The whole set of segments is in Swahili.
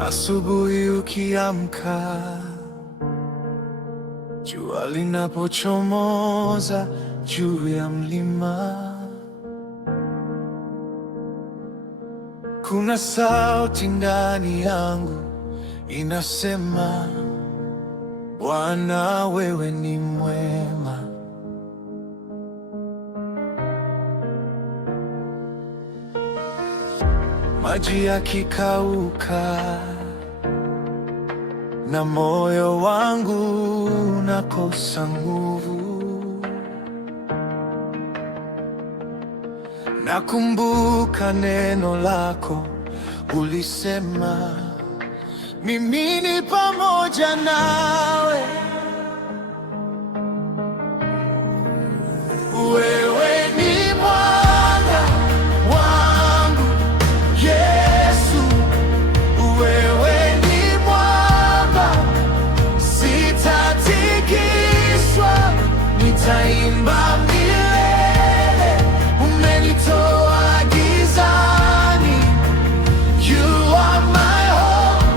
Asubuhi ukiamka, jua linapochomoza juu ya mlima, kuna sauti ndani yangu inasema, Bwana wewe ni mwema. Maji yakikauka na moyo wangu unakosa nguvu, nakumbuka neno lako, ulisema mimi ni pamoja nawe. Wewe ni mwanga wangu Yesu, wewe ni mwamba, sitatikiswa, nitaimba milele. Umenitoa gizani, you are my hope,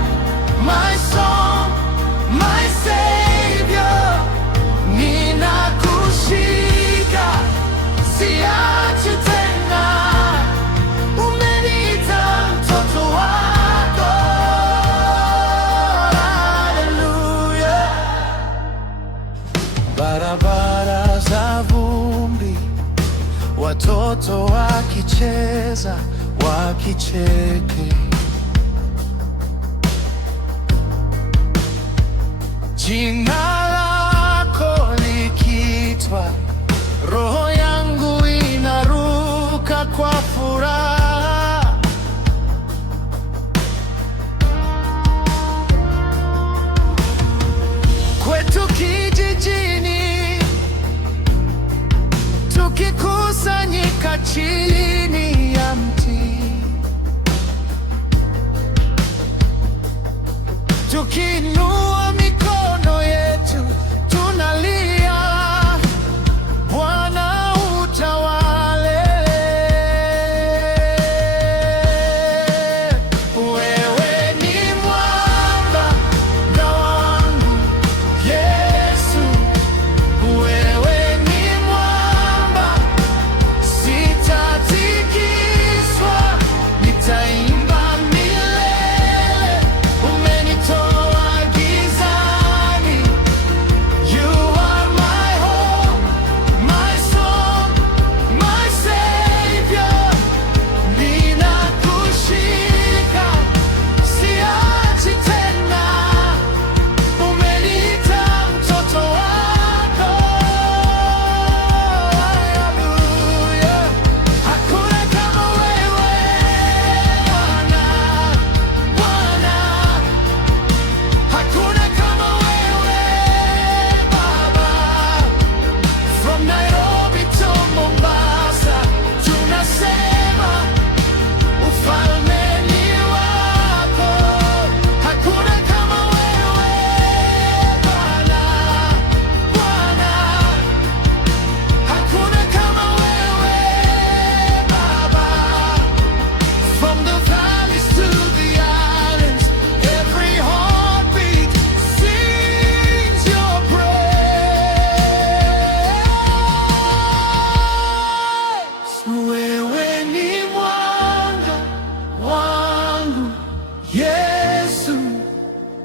my song, my savior. Ninakushika, siachi tena. Umeniita mtoto wako. Haleluya. Barabara za vumbi, watoto wakicheza, wakicheke, jina lako likiitwa, roho yangu inaruka kwa furaha. Kwetu kijijini, tukikusanyika chini ya mti, tukiinua mikono yetu, tunalia, Bwana utawale. Wewe ni mwamba wangu Yesu, wewe ni mwamba, sitatikiswa, nitaimba milele. Umenitoa gizani, you are my hope, my song, my savior. Ninakushika, siachi tena. Umeniita mtoto wako. Haleluya. Hakuna kama wewe Bwana, Bwana. Hakuna kama wewe Baba. From Nairobi to Mombasa, tunasema ufalme ni wako. Hakuna kama wewe Bwana, Bwana. Hakuna kama wewe Baba. From the valleys to the islands, every heartbeat sings your praise. Wewe ni mwanga wangu Yesu,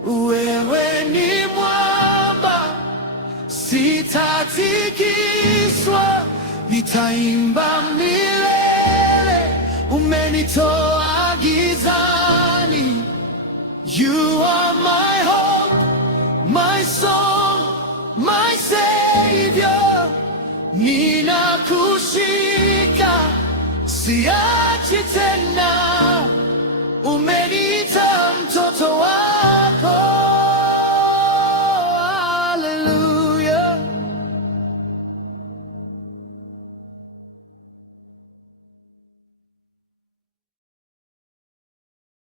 wewe ni mwamba, sitatikiswa, nitaimba milele. Umenitoa gizani, you are my hope, my song, my savior. Ninakushika, siachi tena. Umeni